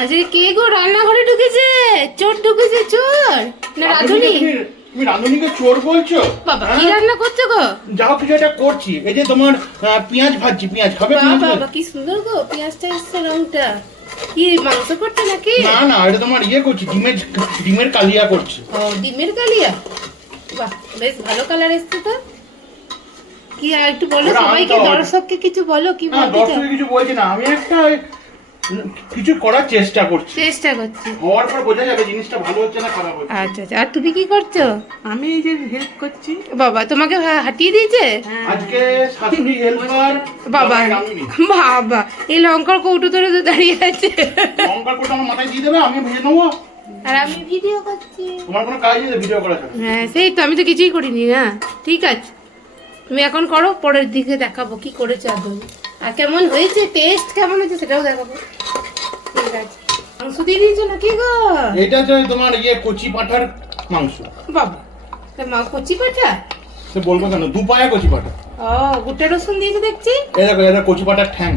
আচ্ছা কে গো? রান্নাঘরে ঢুকেছে। চোর ঢুকেছে চোর। না রাধুনি। তুমি রাঁধুনিকে চোর বলছো? বাবা কি হ্যাঁ? রান্না করছ গো? যাও কিছু একটা করছি। এই যে তোমার পেঁয়াজ ভাজছি পেঁয়াজ। খাবে বাবা কি সুন্দর গো। পেঁয়াজটা এসছে রংটা। কি মাংস করছে নাকি? না না এটা তোমার ইয়ে করছি ডিমের ডিমের কালিয়া করছি। ও ডিমের কালিয়া? বাহ বেশ ভালো কালার এসছে তো। কি আর একটু বলো সবাইকে দর্শককে কিছু বলো কি বলতে চাও? কিছু বলছি না। আমি একটা কিছু করার চেষ্টা করছি। চেষ্টা করছি। হওয়ার পর বোঝা যাবে জিনিসটা ভালো হচ্ছে না খারাপ হচ্ছে। আচ্ছা আচ্ছা। আর তুমি কি করছ? আমি এই যে হেল্প করছি। বাবা তোমাকে হাঁটিয়ে দিয়েছে? আজকে শাশুড়ি হেল্পার বাবা বাবা এই লঙ্কার কৌটো ধরে তো দাঁড়িয়ে আছে। লঙ্কার কোটা আমার মাথায় দিয়ে দেবে আমি ভেজে নেব। আর আমি ভিডিও করছি। তোমার কোনো কাজ নেই ভিডিও করা হ্যাঁ সেই তো আমি তো কিছুই করিনি না। ঠিক আছে। তুমি এখন করো পরের দিকে দেখাবো কি করেছ আদৌ। আর কেমন হয়েছে? টেস্ট কেমন হয়েছে সেটাও দেখাবো। ঠিক আছে। মাংস দিয়ে দিয়েছ নাকি গো? এটা হচ্ছে তোমার ইয়ে কচি পাঠার মাংস। বাবা তা মা কচি পাঠা? সে বলব কেন? দু পায়া কচি পাঠা। ও গোটা রসুন দিয়েছ দেখছি? এই দেখো এটা কচি পাঠার ঠ্যাং।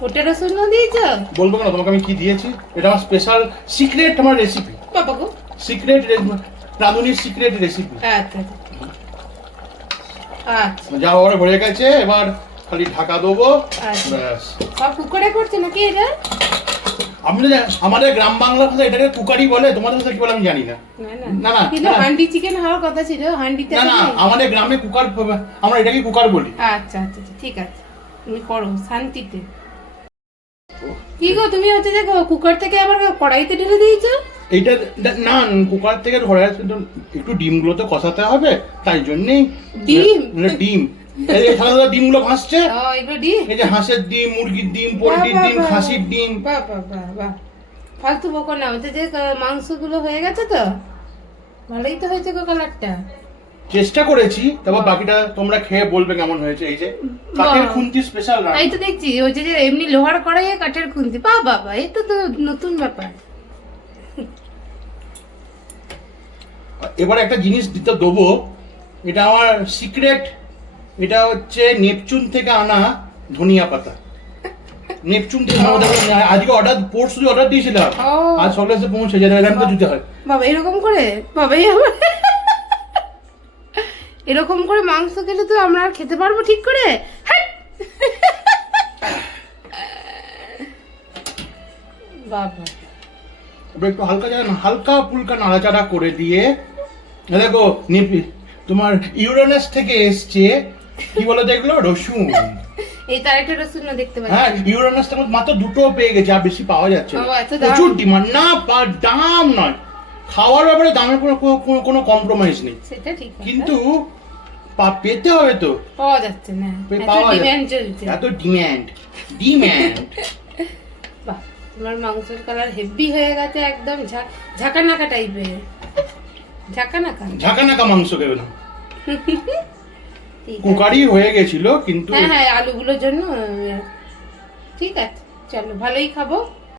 গোটা রসুনও দিয়েছ? বলব কেন? তোমাকে আমি কি দিয়েছি? এটা আমার স্পেশাল সিক্রেট আমার রেসিপি বাবা গো। সিক্রেট রাঁধুনির সিক্রেট রেসিপি আচ্ছা আচ্ছা। আচ্ছা। যা ওরা হয়ে গেছে এবার খালি ঢাকা দেবো। আচ্ছা। ব্যাস। সব কুকারে করছে নাকি এটা? জানেন, আমাদের গ্রাম বাংলার ভাষা এটাকে কুকারি বলে তোমাদের ভাষা কি বলে আমি জানি না। না না, কিন্তু। হান্ডি চিকেন হওয়ার কথা ছিল হান্ডিতে না না আমাদের গ্রামে কুকার আমরা এটাকে কুকার বলি। আচ্ছা আচ্ছা আচ্ছা, ঠিক আছে। তুমি করো শান্তিতে। কি গো তুমি হচ্ছে যে কুকার থেকে আবার কড়াইতে ঢেলে দিয়েছ? এইটা না কুকার থেকে ধরে একটু ডিমগুলো তো কষাতে হবে তাই জন্যেই ডিম? মানে ডিম। এই ডিমগুলো ভাসছে? এগুলো এই যে হাঁসের ডিম মুরগির ডিম পোলট্রির ডিম খাসির ডিম। বাহ বাহ বাহ বাহ। ফালতু বকো না হচ্ছে যে মাংসগুলো হয়ে গেছে তো? ভালোই তো হয়েছে গো কালারটা। চেষ্টা করেছি তারপর বাকিটা তোমরা খেয়ে বলবে কেমন হয়েছে এই যে কাঠের খুন্তি স্পেশাল তাই তো দেখছি ওই যে এমনি লোহার কড়াইয়ে কাঠের খুন্তি। বাহ বাবা এটা তো নতুন ব্যাপার। এবার একটা জিনিস দিতে দেবো এটা আমার সিক্রেট এটা হচ্ছে নেপচুন থেকে আনা ধনিয়া পাতা। নেপচুন থেকে আজকে অর্ডার পরশু অর্ডার দিয়েছিলাম। আজ সকালে এসে পৌঁছে যাবে এরকম তো দিতে হয়। বাবা এরকম করে? বাবা এই আবার এরকম করে মাংস খেলে তো আমরা আর খেতে পারব ঠিক করে! বাবা। একটু হালকা জায়গা হালকা ফুলকা নাড়াচাড়া করে দিয়ে দেখো নিপি তোমার ইউরেনাস থেকে এসছে কি বলে দেখল? রসুন। এই তার একটা রসুন না দেখতে পাচ্ছি। হ্যাঁ মাত্র দুটো পেয়ে গেছে আর বেশি পাওয়া যাচ্ছে প্রচুর ডিমান্ড না পা- দাম নয়। খাওয়ার ব্যাপারে দামের কোনো কোনো- কম্প্রোমাইজ নেই। সেটা ঠিক কিন্তু পা- পেতে হবে তো। পাওয়া যাচ্ছে না। পাওয়া। ডিমান্ড চলছে। এত ডিম্যান্ড তোমার মাংসের কালার হেভি হয়ে গেছে একদম। ঝাঁকানাকা টাইপের ঝাঁকানাকা? ঝাঁকানাকা মাংস দেবে না। ঠিক আছে। কুকারি হয়ে গেছিল কিন্তু হ্যাঁ হ্যাঁ আলুগুলোর জন্য ঠিক আছে চলো ভালোই খাব